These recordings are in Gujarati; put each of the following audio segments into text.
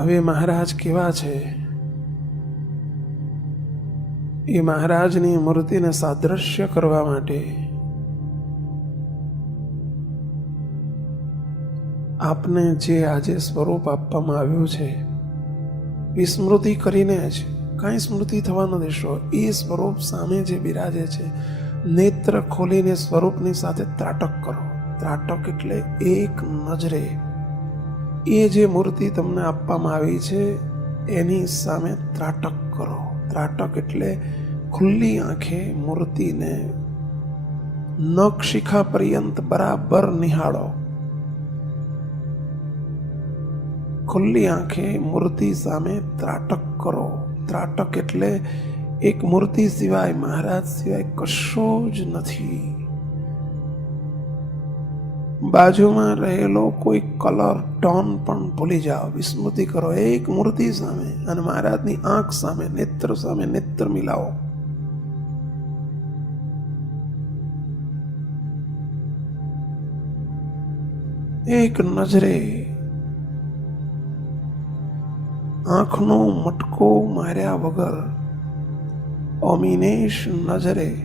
હવે મહારાજ કેવા છે એ મહારાજની મૂર્તિને સાદ્રશ્ય કરવા માટે આપને જે આજે સ્વરૂપ આપવામાં આવ્યું છે વિસ્મૃતિ કરીને જ કાંઈ સ્મૃતિ થવા ન દેશો. એ સ્વરૂપ સામે જે બિરાજે છે નેત્ર ખોલીને સ્વરૂપની સાથે ત્રાટક કરો. ત્રાટક એટલે એક નજરે એ જે મૂર્તિ તમને આપવામાં આવી છે એની સામે ત્રાટક કરો. ત્રાટક એટલે ખુલ્લી આંખે મૂર્તિને નખ શિખા પર્યંત બરાબર નિહાળો. ખુલ્લી આંખે મૂર્તિ સામે ત્રાટક કરો. ત્રાટક એટલે એક મૂર્તિ સિવાય મહારાજ સિવાય કશું જ નથી. બાજુમાં રહેલો કોઈ કલર ટોન પણ ભૂલી જાઓ, વિસ્મૃતિ કરો. એક મૂર્તિ સામે અને મહારાજની આંખ સામે નેત્ર મિલાવો. એક નજરે આંખનો મટકો માર્યા વગર અમિનેશ નજરે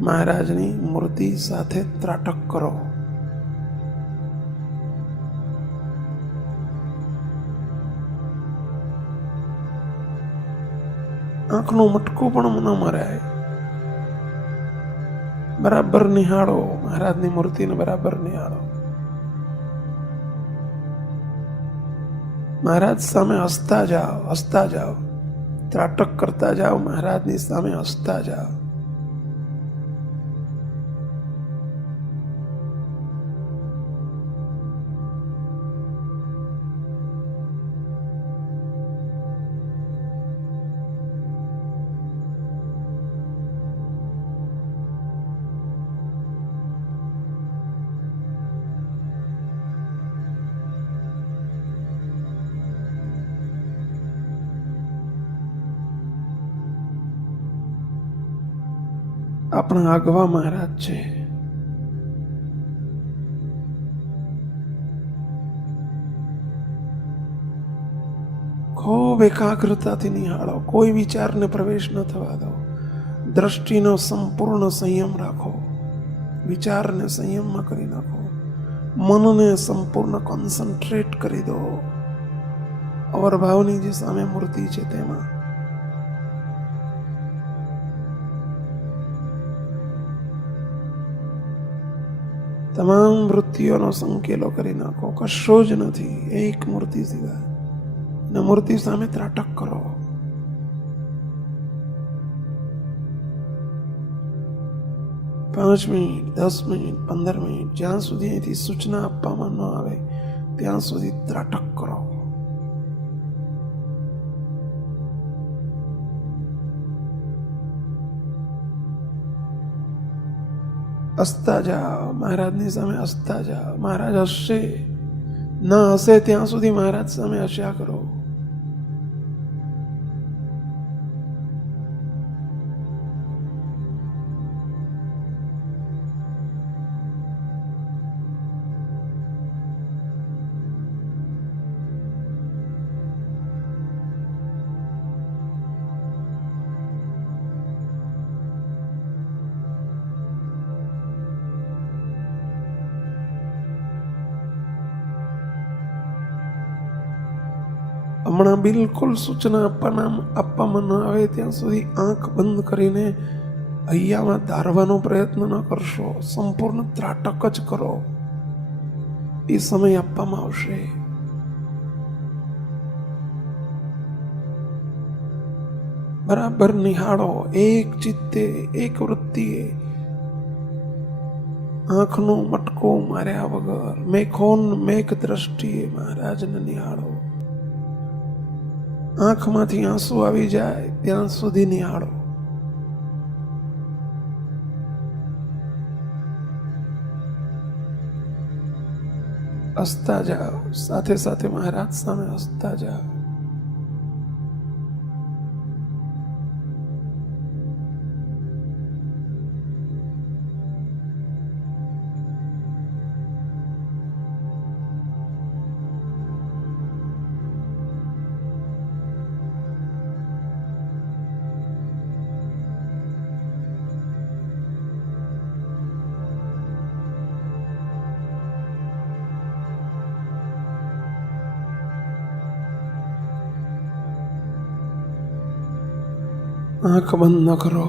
મહારાજની મૂર્તિ સાથે ત્રાટક કરો. આંખનો મટકો પણ ન મરાય. બરાબર નિહાળો મહારાજની મૂર્તિને, બરાબર નિહાળો. મહારાજ સામે હસતા જાઓ. ત્રાટક કરતા જાઓ, મહારાજની સામે હસતા જાઓ. આપણા આગવા મહારાજ છે. ખૂબ એકાગ્રતાથી નિહાળો. કોઈ વિચારને પ્રવેશ ન થવા દો. દ્રષ્ટિનો સંપૂર્ણ સંયમ રાખો. વિચારને સંયમમાં કરી નાખો. મનને સંપૂર્ણ કોન્સન્ટ્રેટ કરી દો અવરભાવની જે સામે મૂર્તિ છે તેમાં. તમામ વૃત્તિઓનો સંકેલો કરી નાખો. કશો જ નથી એક મૂર્તિ સિવાય. અને મૂર્તિ સામે ત્રાટક કરો. પાંચ મિનિટ, 10 મિનિટ, 15 મિનિટ, જ્યાં સુધી અહીંથી સૂચના આપવામાં ન આવે ત્યાં સુધી ત્રાટક કરો. હસતા જાઓ મહારાજની સામે, હસતા જાઓ. મહારાજ હસશે, ન હસે ત્યાં સુધી મહારાજ સામે હસ્યા કરો. હમણાં બિલકુલ સૂચના આપવામાં ન આવે ત્યાં સુધી આંખ બંધ કરીને હૈયામાં ધારવાનો પ્રયત્ન ન કરશો. સંપૂર્ણ ત્રાટક જ કરો. એ સમય આપવામાં આવશે. બરાબર નિહાળો. એક ચિત્તે, એક વૃત્તિએ, આંખનો મટકો માર્યા વગર મેઘ દ્રષ્ટિએ મહારાજને નિહાળો. આંખમાંથી આંસુ આવી જાય ત્યાં સુધી નિહાળો. હસતા જાઓ. સાથે સાથે મહારાજ સામે હસતા જાઓ. આંખ બંધ ન કરો.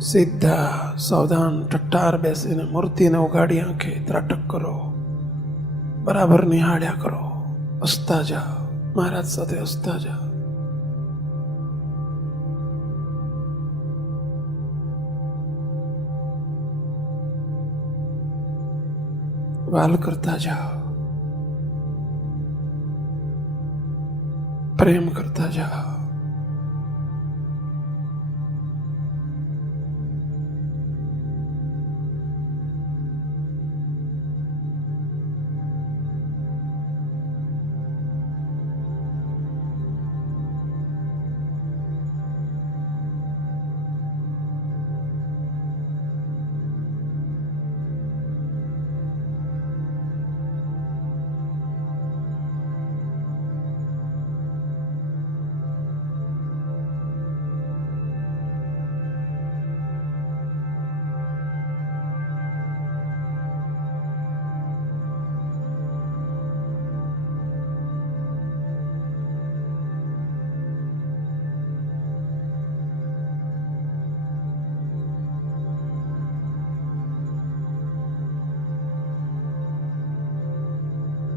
સીધા સાવધાન ઠઠ્ઠાર બેસીને મૂર્તિને ઉગાડી આંખે ત્રાટક કરો. બરાબર નિહાળ્યા કરો. હસતા જાઓ, મહારાજ સાથે હસતા જાઓ. વાલ કરતા જાઓ, પ્રેમ કરતા જાઓ.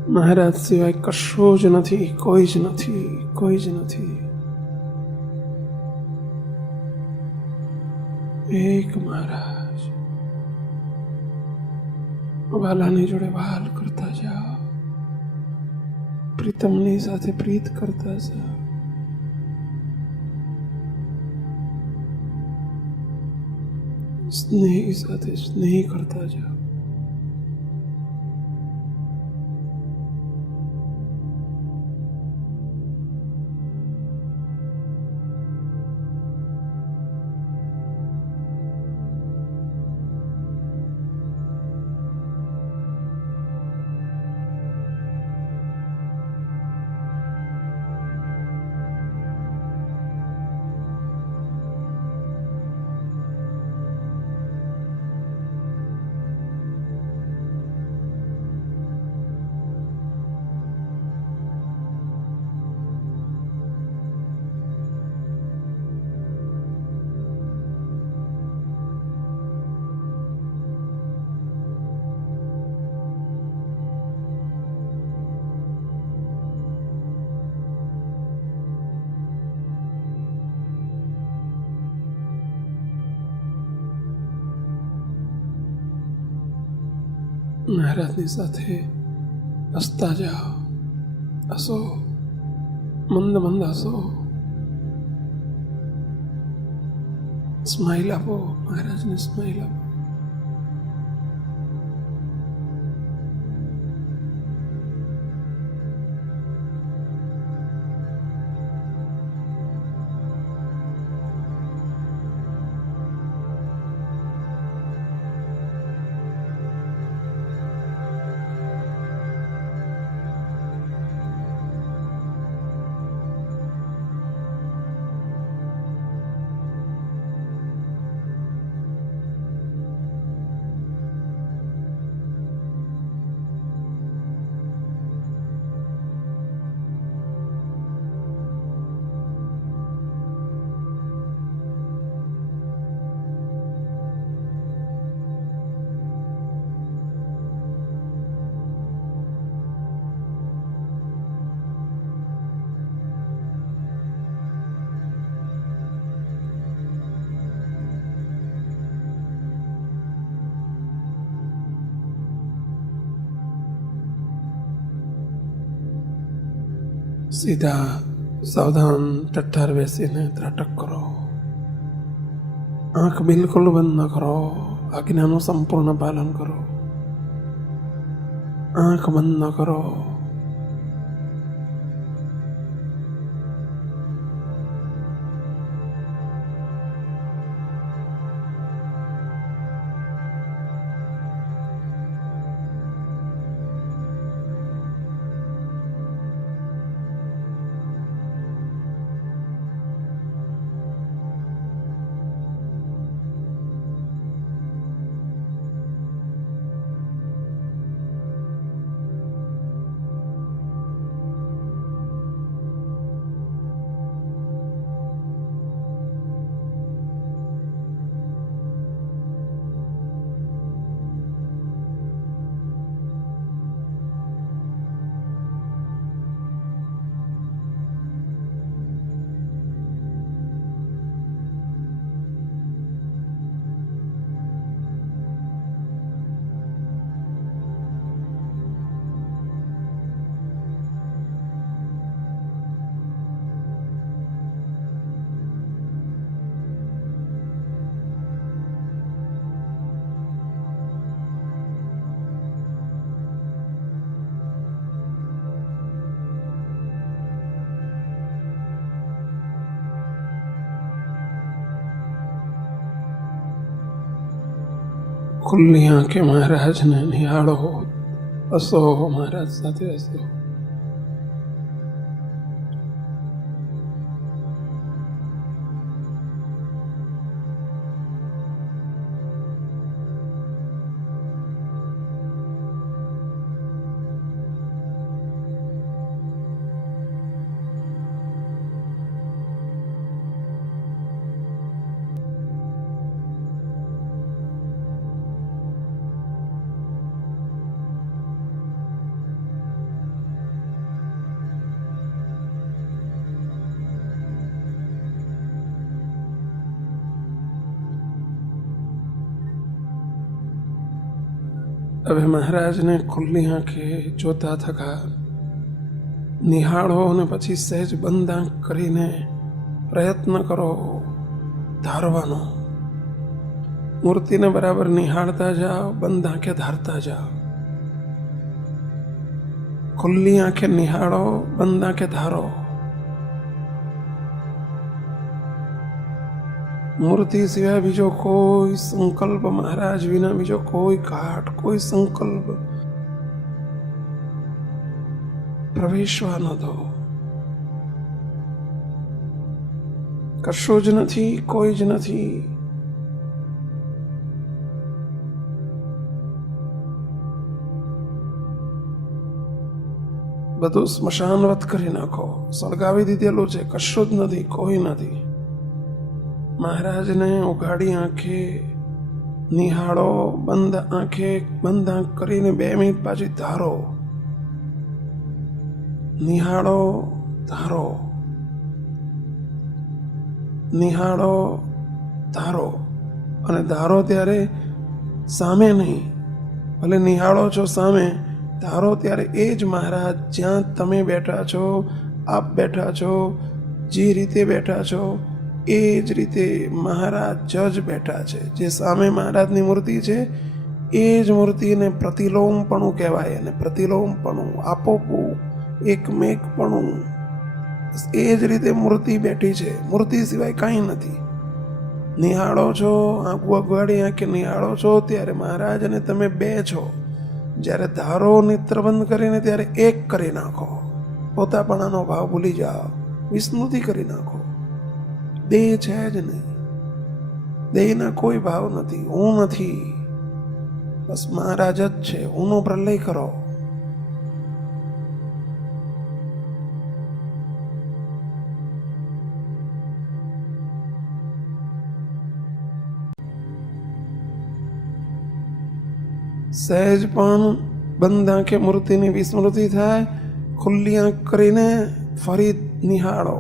મહારાજ સિવાય કશું જ નથી, કોઈ જ નથી, કોઈ જ નથી. એક મહારાજ. વાલાની જોડે વાલ કરતા જાઓ, પ્રીતમની સાથે પ્રીત કરતા જાઓ. સ્નેહ સાથે સ્નેહ કરતા જાઓ. મહારાજની સાથે હસતા જાઓ. હસો, મંદ મંદ હસો. સ્માઈલ આપો, મહારાજને સ્માઈલ આપો. સીધા સાવધાન ઠઠ્ઠાર બેસીને ત્રાટક કરો. આંખ બિલકુલ બંધ ન કરો. આજ્ઞાનું સંપૂર્ણ પાલન કરો. આંખ બંધ ન કરો. ખુલ્લી આંખે મહારાજને નિહાળો, હસો, મહારાજ સાથે હસો. હવે મહારાજને ખુલ્લી આંખે જોતા થકા નિહાળો અને પછી સહેજ બંધ આંખ કરીને પ્રયત્ન કરો ધારવાનો. મૂર્તિને બરાબર નિહાળતા જાઓ, બંધ આંખે ધારતા જાઓ. ખુલ્લી આંખે નિહાળો, બંધ આંખે ધારો. મૂર્તિ સિવાય બીજો કોઈ સંકલ્પ, મહારાજ વિના બીજો કોઈ ઘાટ, કોઈ સંકલ્પ પ્રવેશવા ન દો. કશું જ નથી, કોઈ જ નથી. બધું સ્મશાનવત કરી નાખો, સળગાવી દીધેલું છે, કશું જ નથી, કોઈ નથી. મહારાજને ઉઘાડી આંખે નિહાળો, બંધ આંખે, બંધ આંખ કરીને 2 મિનિટ પાછી ધારો. નિહાળો, ધારો, નિહાળો, ધારો. અને ધારો ત્યારે સામે નહીં, ભલે નિહાળો છો સામે, ધારો ત્યારે એ જ મહારાજ જ્યાં તમે બેઠા છો, આપ બેઠા છો, જે રીતે બેઠા છો એ જ રીતે મહારાજ જ બેઠા છે. જે સામે મહારાજની મૂર્તિ છે એ જ મૂર્તિને પ્રતિલોમપણું કહેવાય. અને પ્રતિલોમપણું, આપોપું, એકમેકપણું, એ જ રીતે મૂર્તિ બેઠી છે. મૂર્તિ સિવાય કાંઈ નથી. નિહાળો છો, આંખું અગવાડી આંખે નિહાળો છો ત્યારે મહારાજ અને તમે 2 છો. જ્યારે ધારો નેત્ર બંધ કરીને ત્યારે એક કરી નાખો. પોતાપણાનો ભાવ ભૂલી જાઓ, વિસ્મૃતિ કરી નાખો. દેહ છે જ નહીં, દેહના કોઈ ભાવ નથી, હું નથી, બસ મહારાજ જ છે. હુંનો પ્રલય કરો. સહેજ પણ બંધ આંખે મૂર્તિની વિસ્મૃતિ થાય, ખુલ્લી આંખ કરીને ફરી નિહાળો,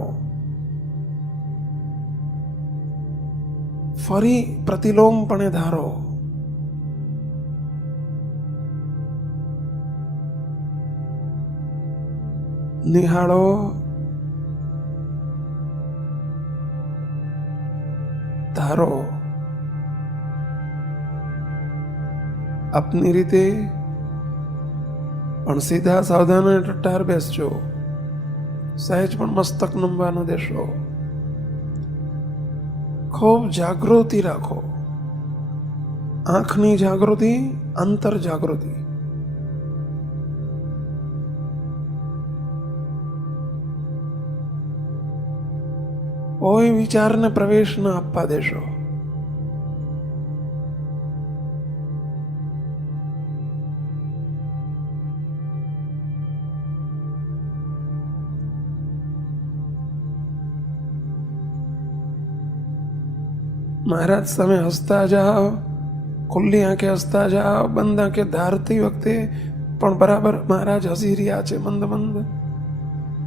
ફરી પ્રતિલોમપણે ધારો. નિહાળો, ધારો. આપની રીતે પણ સીધા સાવધાન અને ટટ્ટાર બેસજો. સહેજ પણ મસ્તક નમવા ન દેશો. ખૂબ જાગૃતિ રાખો. આંખની જાગૃતિ, અંતર જાગૃતિ. કોઈ વિચારને પ્રવેશ ન આપવા દેશો. મહારાજ સામે હસતા જાઓ, ખુલ્લી આંખે હસતા જાઓ, બંધ આંખે ધારતી વખતે પણ બરાબર મહારાજ હસી રહ્યા છે, મંદ મંદ.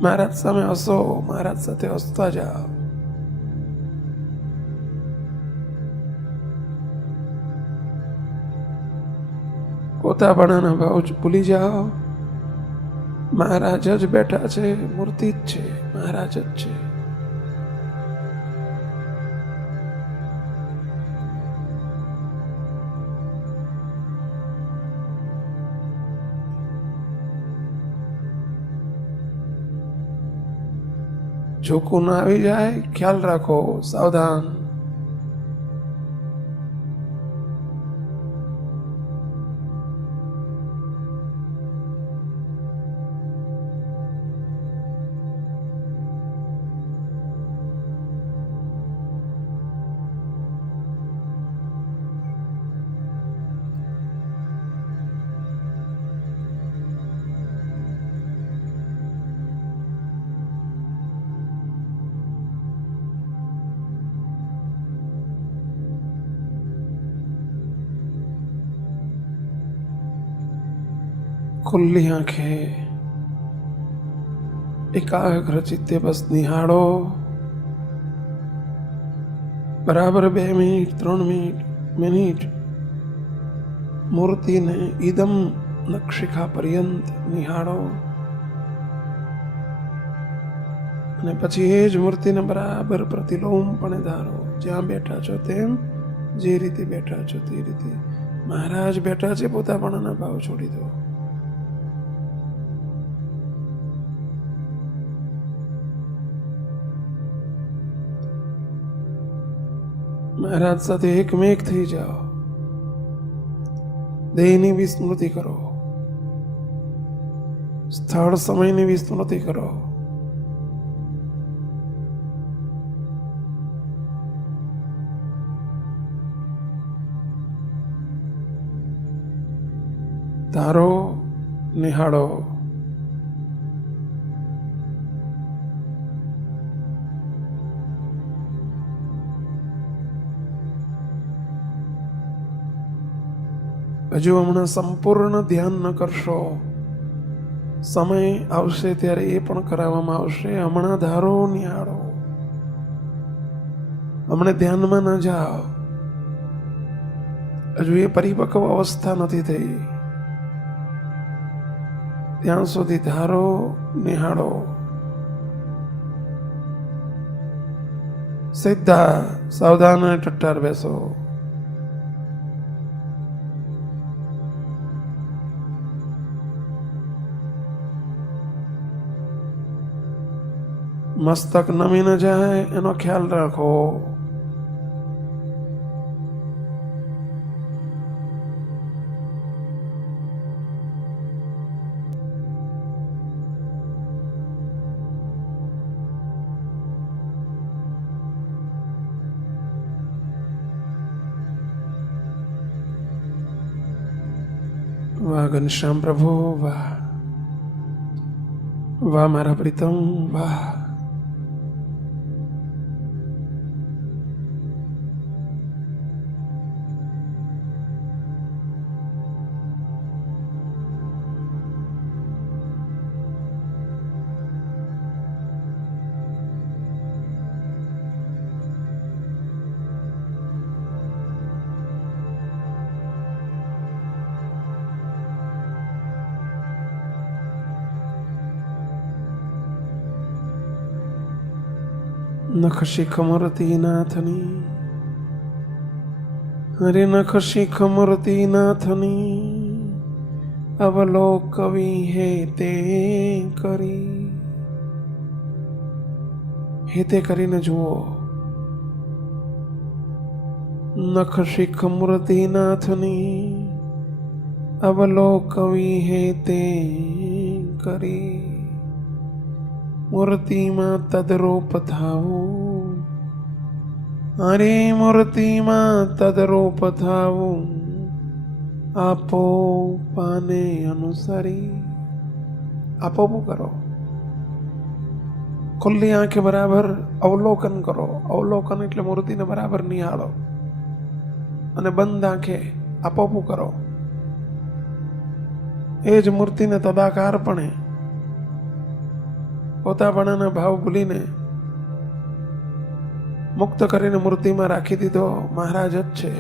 મહારાજ સામે હસો, મહારાજ સાથે હસતા જાઓ. પોતાપણાના ભાવ ભૂલી જાઓ. મહારાજ જ બેઠા છે, મૂર્તિ જ છે, મહારાજ જ છે. ઝોકું ના આવી જાય, ખ્યાલ રાખો, સાવધાન. खुली आंखें एकाग्र चित्ते बस निहाळो। बराबर 2 મિનિટ 3 મિનિટ મૂર્તિને ઇદમ નક્ષિકા પર્યંત નિહાળો અને પછી એ જ મૂર્તિને બરાબર પ્રતિલોમપણે ધારો। જ્યાં બેઠા છો તેમ, જે રીતે બેઠા છો તે રીતે। મહારાજ બેઠા છે, પોતાપણાના ભાવ છોડી દો। મહારાજ સાથે એકમેક થઈ જાઓ। દેહની વિસ્મૃતિ કરો, સ્થળ સમયની વિસ્મૃતિ કરો। ધારો, નિહાળો। હજુ હમણાં સંપૂર્ણ ધ્યાન ન કરશો, સમય આવશે ત્યારે એ પણ કરાવવામાં આવશે। હમણાં ધારો, નિહાળો, હમણાં ધ્યાનમાં ન જાઓ। હજુ એ પરિપક્વ અવસ્થા નથી થઈ, ત્યાં સુધી ધારો, નિહાળો। સીધા સાવધાન ટટ્ટાર બેસો। મસ્તક નમી ન જાય એનો ખ્યાલ રાખો। વાહ ઘનશ્યામ પ્રભુ, વાહ વાહ મારા પ્રીતમ, વાહ। નખ શિખ મૂર્તિનાથની, હરે નખ શિખ મૂર્તિનાથની, અવલોકવી હે તે કરી। હે તે કરીને જુઓ। નખ શિખ મૂર્તિનાથની, અવલોકવી હે તે કરી। મૂર્તિમાં તદરૂપ થાવું, અરે મૂર્તિમાં તદરૂપ થાવું, આપો પાને અનુસરી। આપો કરો, ખુલ્લી આંખે બરાબર અવલોકન કરો। અવલોકન એટલે મૂર્તિને બરાબર નિહાળો અને બંધ આંખે આપોપું કરો। એ જ મૂર્તિને તદાકારપણે પોતાપણાના ભાવ ભૂલીને મુક્ત કરીને મૂર્તિમાં રાખી દીધો। મહારાજ જ છે।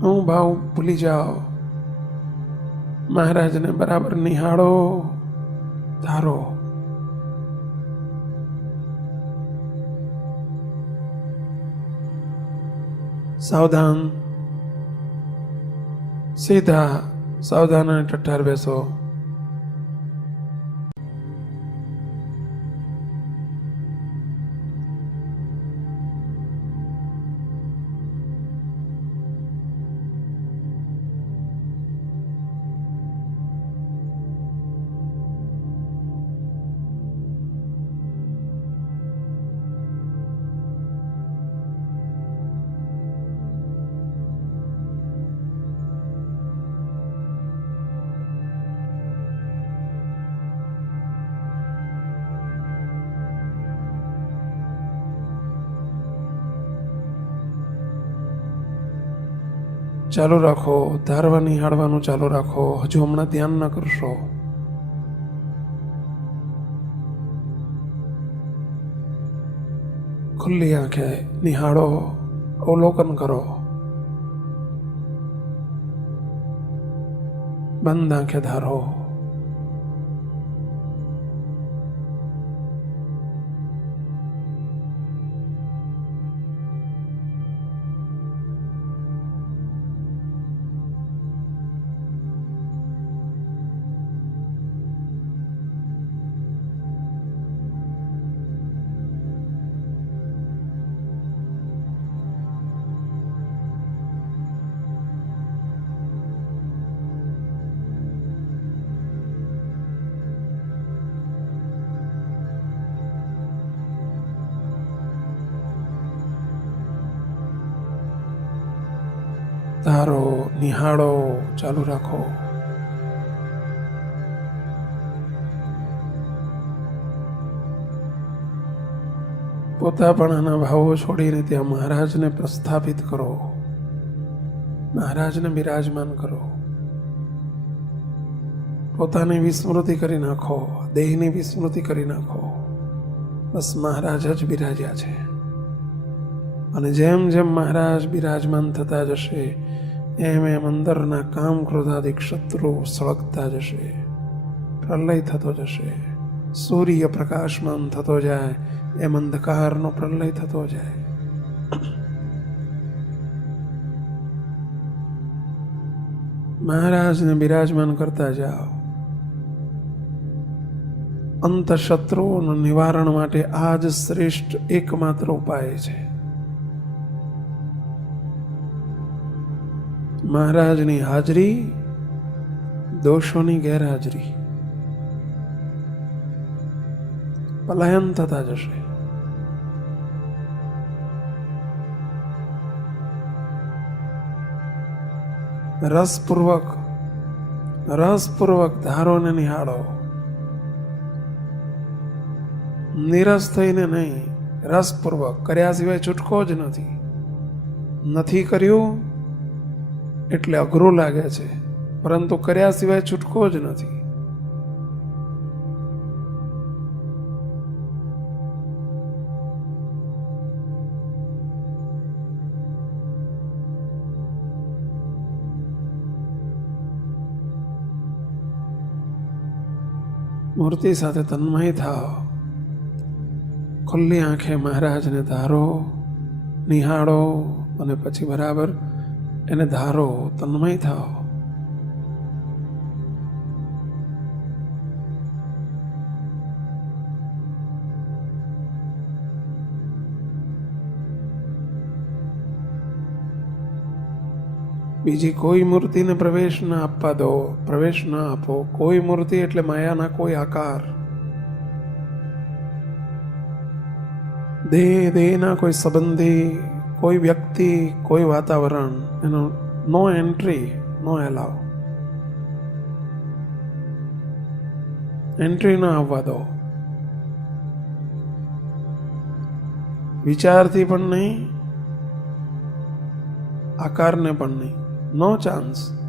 હું ભાવ ભૂલી જાઓ। મહારાજને બરાબર નિહાળો, ધારો। સાવધાન, સીધા સાવધાન અને ટટ્ટાર બેસો। ચાલુ રાખો. ધારવા નિહાળવાનું ચાલુ રાખો. હજુ હમણાં ધ્યાન ન કરશો. ખુલ્લી આંખે નિહાળો, અવલોકન કરો. બંધ આંખે ધારો. ધારો, નિહાળો ચાલુ રાખો. પોતાપણાના ભાવો છોડીને ત્યાં મહારાજને પ્રસ્થાપિત કરો. મહારાજને બિરાજમાન કરો. પોતાની વિસ્મૃતિ કરી નાખો. દેહની વિસ્મૃતિ કરી નાખો. બસ મહારાજ જ બિરાજ્યા છે. અને જેમ જેમ મહારાજ બિરાજમાન થતા જશે એમ એમ અંદરના કામ ક્રોધાદિક શત્રુ સળગતા જશે. પ્રલય થતો જશે. સૂર્ય પ્રકાશમાન થતો જાય એમ અંધકારનો પ્રલય થતો જાય. મહારાજને બિરાજમાન કરતા જાઓ. અંતઃશત્રુઓનું નિવારણ માટે આ જ શ્રેષ્ઠ એકમાત્ર ઉપાય છે. મહારાજની હાજરી, દોષોની ગેરહાજરી. પલાયન થતા જશે. રસપૂર્વક ધારો ને નિહાળો. નિરસ થઈને નહીં, રસપૂર્વક. કર્યા સિવાય છૂટકો જ નથી કર્યું એટલે અઘરું લાગે છે, પરંતુ કર્યા સિવાય છૂટકો જ નથી. મૂર્તિ સાથે તન્મય થાઓ. ખુલ્લી આંખે મહારાજને ધારો, નિહાળો અને પછી બરાબર એને ધારો, તન્મય થાઓ. બીજી કોઈ મૂર્તિને પ્રવેશ ના આપવા દો, પ્રવેશ ના આપો. કોઈ મૂર્તિ એટલે માયાના કોઈ આકાર, દેહના કોઈ સંબંધી, કોઈ વ્યક્તિ, કોઈ વાતાવરણ, એનો નો એન્ટ્રી, નો એલાવ. એન્ટ્રી ના આવવા દો. વિચારથી પણ નહીં, આકારને પણ નહીં. નો ચાન્સ.